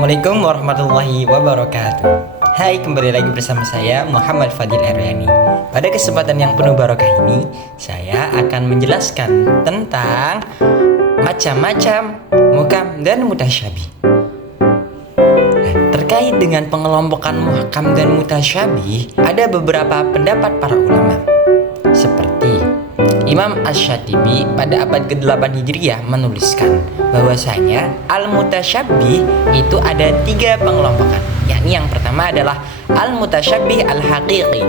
Assalamualaikum warahmatullahi wabarakatuh. Hai, kembali lagi bersama saya Muhammad Fadil Eryani. Pada kesempatan yang penuh barokah ini, saya akan menjelaskan tentang macam-macam muhkam dan mutasyabih. Terkait dengan pengelompokan muhkam dan mutasyabih, ada beberapa pendapat para ulama. Seperti Imam Asy-Syatibi pada abad ke-8 Hijriah menuliskan bahwasanya al-mutasyabbih itu ada 3 pengelompokan, yakni yang pertama adalah al-mutasyabbih al-haqiqi.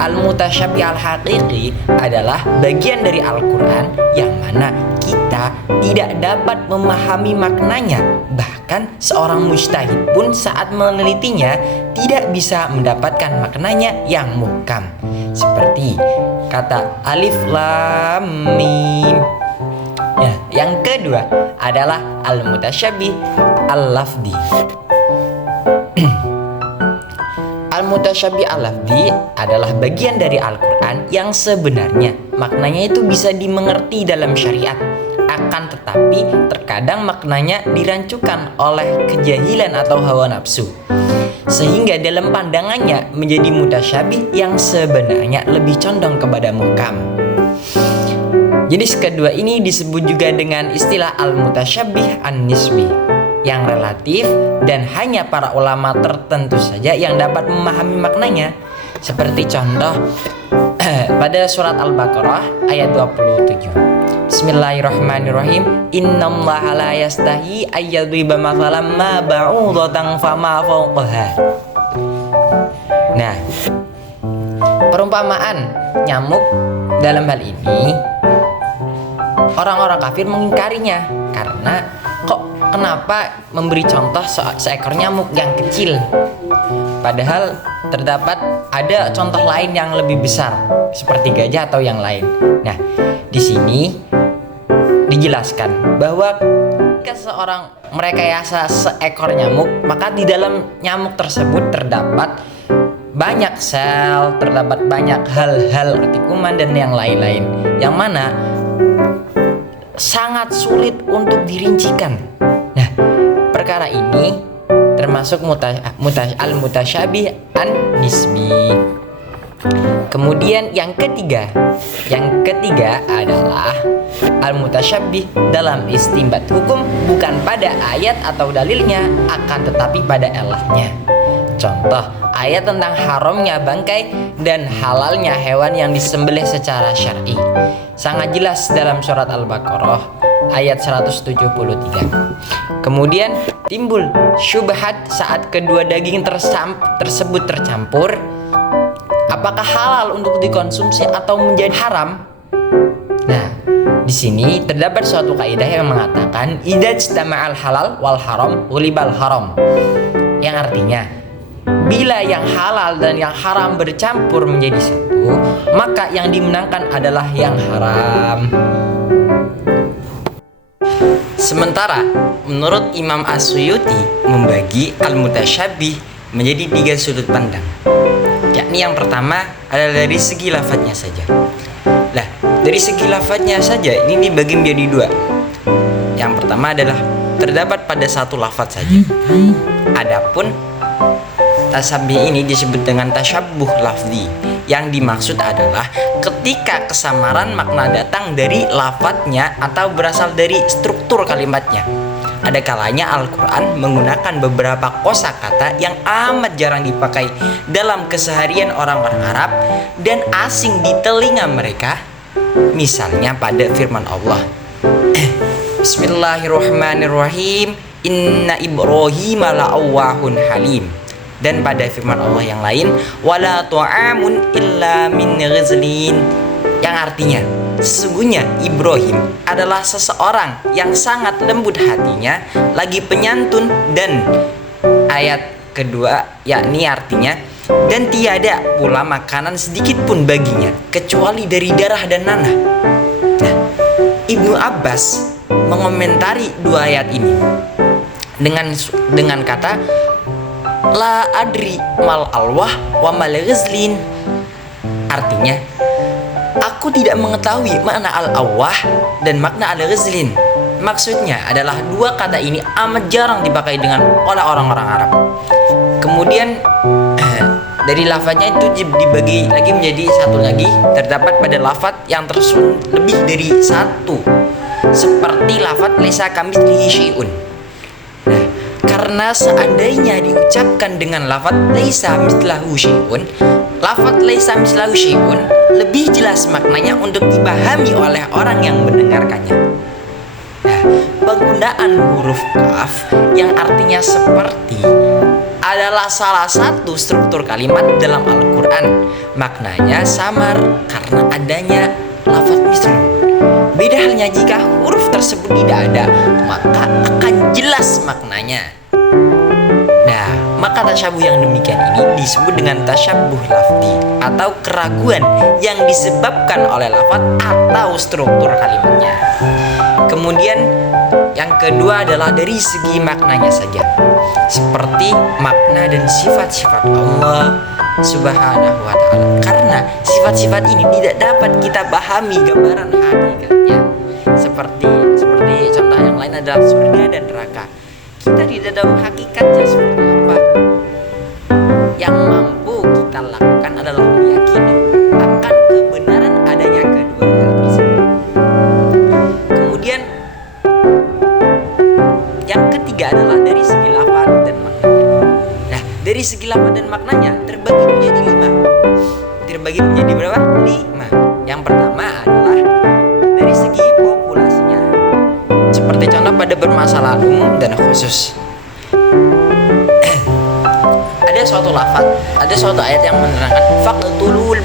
Al-mutasyabbih al-haqiqi adalah bagian dari Al-Quran yang mana kita tidak dapat memahami maknanya. Bahkan seorang mujtahid pun saat menelitinya tidak bisa mendapatkan maknanya yang muhkam. Seperti kata alif lam mim. Ya, yang kedua adalah al-mutasyabbih al-lafdi. Al-mutasyabbih al-lafdi adalah bagian dari Al-Quran yang sebenarnya maknanya itu bisa dimengerti dalam syariat. Akan tetapi terkadang maknanya dirancukan oleh kejahilan atau hawa nafsu, sehingga dalam pandangannya menjadi mutasyabih yang sebenarnya lebih condong kepada muhkam. Jenis kedua ini disebut juga dengan istilah al-mutasyabbih an-nisbi, yang relatif dan hanya para ulama tertentu saja yang dapat memahami maknanya. Seperti contoh pada surat Al-Baqarah ayat 27. Bismillahirrahmanirrahim. Innallaha la yastahi ayyadriba mathalan ma ba'udatan fama fawqaha. Nah, perumpamaan nyamuk dalam hal ini orang-orang kafir mengingkarinya karena kenapa memberi contoh seekor nyamuk yang kecil, padahal terdapat ada contoh lain yang lebih besar seperti gajah atau yang lain. Nah, di sini dijelaskan bahwa jika seorang merekayasa seekor nyamuk, maka di dalam nyamuk tersebut terdapat banyak sel, terdapat banyak hal-hal seperti kuman dan yang lain-lain, yang mana sangat sulit untuk dirincikan. Nah, perkara ini termasuk al-mutasyabbih an-nisbi. Kemudian yang ketiga adalah al-mutasyabbih dalam istinbat hukum, bukan pada ayat atau dalilnya, akan tetapi pada elahnya. Contoh ayat tentang haramnya bangkai dan halalnya hewan yang disembelih secara syar'i sangat jelas dalam surat Al-Baqarah ayat 173. Kemudian timbul syubhat saat kedua daging tersebut tercampur, apakah halal untuk dikonsumsi atau menjadi haram? Nah, di sini terdapat suatu kaidah yang mengatakan idzajtama'al halal wal haram ghulibal haram, yang artinya bila yang halal dan yang haram bercampur menjadi satu, maka yang dimenangkan adalah yang haram. Sementara menurut Imam As-Suyuti membagi al-mutasyabbih menjadi 3 sudut pandang, yakni yang pertama adalah dari segi lafadznya saja. Lah, dari segi lafadznya saja ini dibagi menjadi 2. Yang pertama adalah terdapat pada satu lafadz saja. Adapun tasabbih ini disebut dengan tasyabbuh lafzi. Yang dimaksud adalah ketika kesamaran makna datang dari lafadznya atau berasal dari struktur kalimatnya. Ada kalanya Al-Quran menggunakan beberapa kosakata yang amat jarang dipakai dalam keseharian orang-orang Arab dan asing di telinga mereka. Misalnya pada firman Allah, Bismillahirrahmanirrahim, Inna Ibrahim la'awwahun halim. Dan pada firman Allah yang lain, wala tu'amun illa min ghizlin, yang artinya sesungguhnya Ibrahim adalah seseorang yang sangat lembut hatinya, lagi penyantun. Dan ayat kedua yakni artinya, dan tiada pula makanan sedikit pun baginya kecuali dari darah dan nanah. Nah, Ibnu Abbas mengomentari 2 ayat ini dengan kata la adri mal alwah wa mal ghizlin, artinya aku tidak mengetahui makna al-awwah dan makna al-ghizlin. Maksudnya adalah dua kata ini amat jarang dipakai oleh orang-orang Arab. Kemudian dari lafadznya itu dibagi lagi menjadi satu lagi. Terdapat pada lafadz yang tersusun lebih dari satu, seperti lafadz laisa kamitslihi syai'un. Nah, karena seandainya diucapkan dengan lafadz laisa mislahu syai'un, lafadz laisa mislahu syai'un lebih jelas maknanya untuk dipahami oleh orang yang mendengarkannya. Nah, penggunaan huruf kaf yang artinya seperti adalah salah satu struktur kalimat dalam Al-Quran. Maknanya samar karena adanya lafadz mislu. Beda halnya jika huruf tersebut tidak ada, maka akan jelas maknanya. Nah, maka tasyabuh yang demikian ini disebut dengan tasyabuh lafzi atau keraguan yang disebabkan oleh lafadz atau struktur kalimatnya. Kemudian yang kedua adalah dari segi maknanya saja, seperti makna dan sifat-sifat Allah Subhanahu wa ta'ala. Karena sifat-sifat ini tidak dapat kita pahami gambaran hakikatnya. Seperti contoh yang lain adalah surga dan neraka. Kita tidak tahu hakikatnya seperti apa. Yang mampu kita lakukan adalah meyakini akan kebenaran adanya kedua hal tersebut. Kemudian yang ketiga adalah dari segi lafadz dan maknanya. Nah, dari segi lafadz dan maknanya terbagi menjadi 5. Terbagi menjadi berapa? 5. Yang pertama adalah dari segi populasinya, seperti contoh pada permasalahan umum dan khusus. Ada suatu lafadz, ada suatu ayat yang menerangkan faqtulul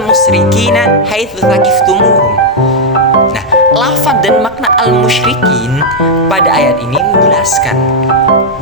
musyrikina haitsu tsaqiftumuhum. Nah, lafadz dan makna al-musyrikin pada ayat ini menjelaskan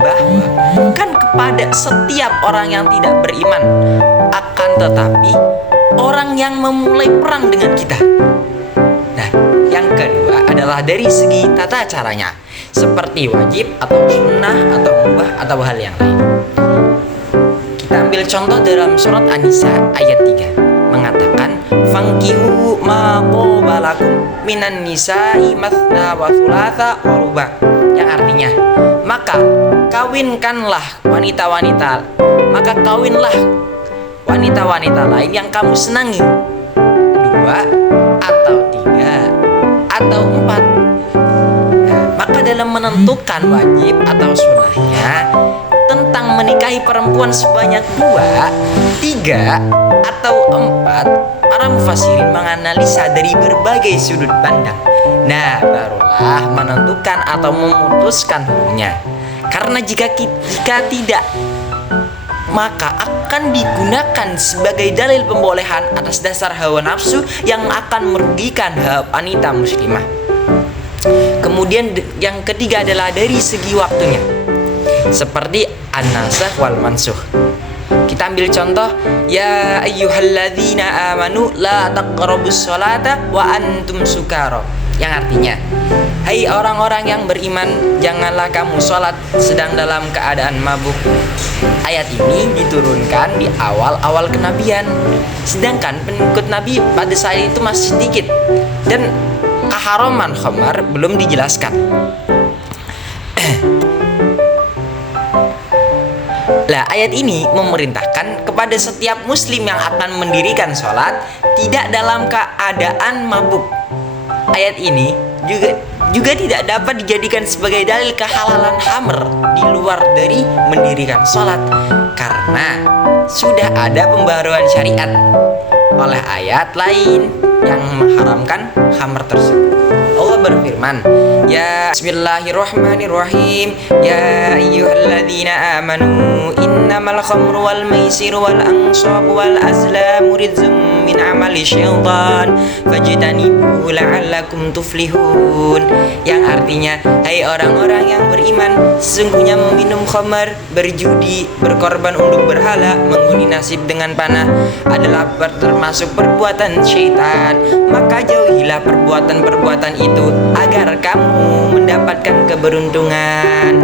bahwa bukan kepada setiap orang yang tidak beriman, akan tetapi orang yang memulai perang dengan kita. Nah, yang kedua adalah dari segi tata caranya, seperti wajib atau sunnah atau mubah atau hal yang lain. Kita ambil contoh dalam surat An-Nisa ayat 3 mengatakan fankihu ma qabalakum minan nisa'i mathna wa thulatha wa ruba', yang artinya kawinlah wanita lain yang kamu senangi, 2 atau 3 atau 4. Nah, maka dalam menentukan wajib atau sunnahnya tentang menikahi perempuan sebanyak 2, 3 atau 4, para mufassirin menganalisa dari berbagai sudut pandang. Nah, barulah menentukan atau memutuskan hukumnya. Karena jika tidak, maka akan digunakan sebagai dalil pembolehan atas dasar hawa nafsu yang akan merugikan wanita muslimah. Kemudian yang ketiga adalah dari segi waktunya, seperti an-nasakh wal mansukh. Kita ambil contoh, ya ayyuhalladzina amanu la taqrabus sholata wa antum sukara, yang artinya, hai orang-orang yang beriman, janganlah kamu sholat sedang dalam keadaan mabuk. Ayat ini diturunkan di awal-awal kenabian, sedangkan pengikut Nabi pada saat itu masih sedikit dan keharaman khamar belum dijelaskan. Lah, ayat ini memerintahkan kepada setiap muslim yang akan mendirikan sholat tidak dalam keadaan mabuk. Ayat ini juga tidak dapat dijadikan sebagai dalil kehalalan khamr di luar dari mendirikan sholat, karena sudah ada pembaharuan syariat oleh ayat lain yang mengharamkan khamr tersebut. Allah berfirman, ya bismillahirrahmanirrahim, ya ayyuhalladzina amanu innamal khamru wal maisiru wal ansabu wal azlamu rizqum min amali syaitan fajtanibuhu la'allakum tuflihun, yang artinya, hai orang-orang yang beriman, sesungguhnya meminum khamar, berjudi, berkorban untuk berhala, mengundi nasib dengan panah adalah termasuk perbuatan syaitan, maka jauhilah perbuatan-perbuatan itu agar kamu mendapatkan keberuntungan.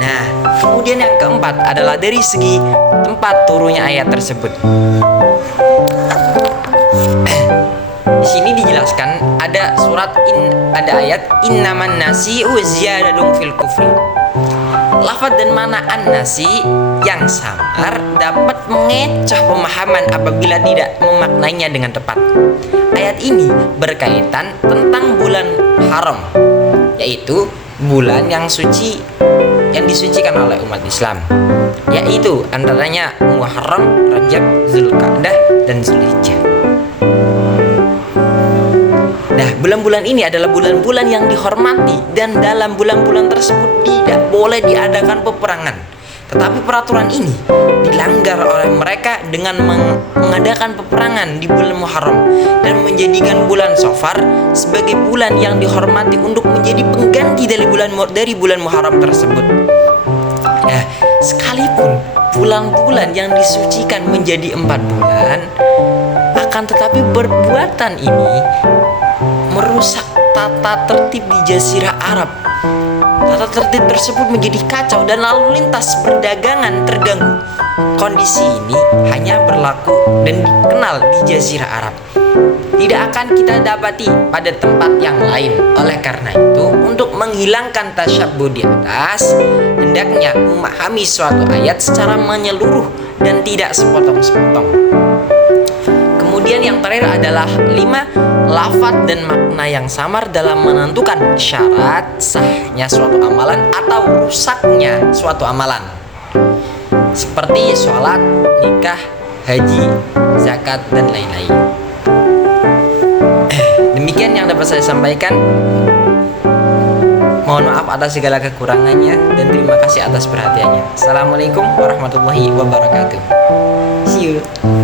Nah, kemudian yang keempat adalah dari segi tempat turunnya ayat tersebut. Di sini dijelaskan ada surat surat ada ayat innaman nasi'u ziyadatun fil kufri. Lafaz dan makna an-nasi yang samar dapat mengecoh pemahaman apabila tidak memaknainya dengan tepat. Ayat ini berkaitan tentang bulan haram, yaitu bulan yang suci yang disucikan oleh umat Islam, yaitu antaranya Muharram, Rajab, Zulqa'dah, dan Zulhijjah. Nah, bulan-bulan ini adalah bulan-bulan yang dihormati, dan dalam bulan-bulan tersebut tidak boleh diadakan peperangan. Tetapi peraturan ini dilanggar oleh mereka dengan mengadakan peperangan di bulan Muharram dan menjadikan bulan Safar sebagai bulan yang dihormati untuk menjadi pengganti dari bulan Muharram tersebut. Nah, sekalipun bulan-bulan yang disucikan menjadi 4 bulan, akan tetapi perbuatan ini merusak tata tertib di Jazirah Arab. Tata tertib tersebut menjadi kacau dan lalu lintas perdagangan terganggu. Kondisi ini hanya berlaku dan dikenal di Jazirah Arab. Tidak akan kita dapati pada tempat yang lain. Oleh karena itu, untuk menghilangkan tasyabbuh di atas, hendaknya memahami suatu ayat secara menyeluruh dan tidak sepotong-sepotong. Kemudian yang terakhir adalah 5 lafaz dan makna yang samar dalam menentukan syarat sahnya suatu amalan atau rusaknya suatu amalan, seperti sholat, nikah, haji, zakat, dan lain-lain. Demikian yang dapat saya sampaikan. Mohon maaf atas segala kekurangannya dan terima kasih atas perhatiannya. Assalamualaikum warahmatullahi wabarakatuh. See you.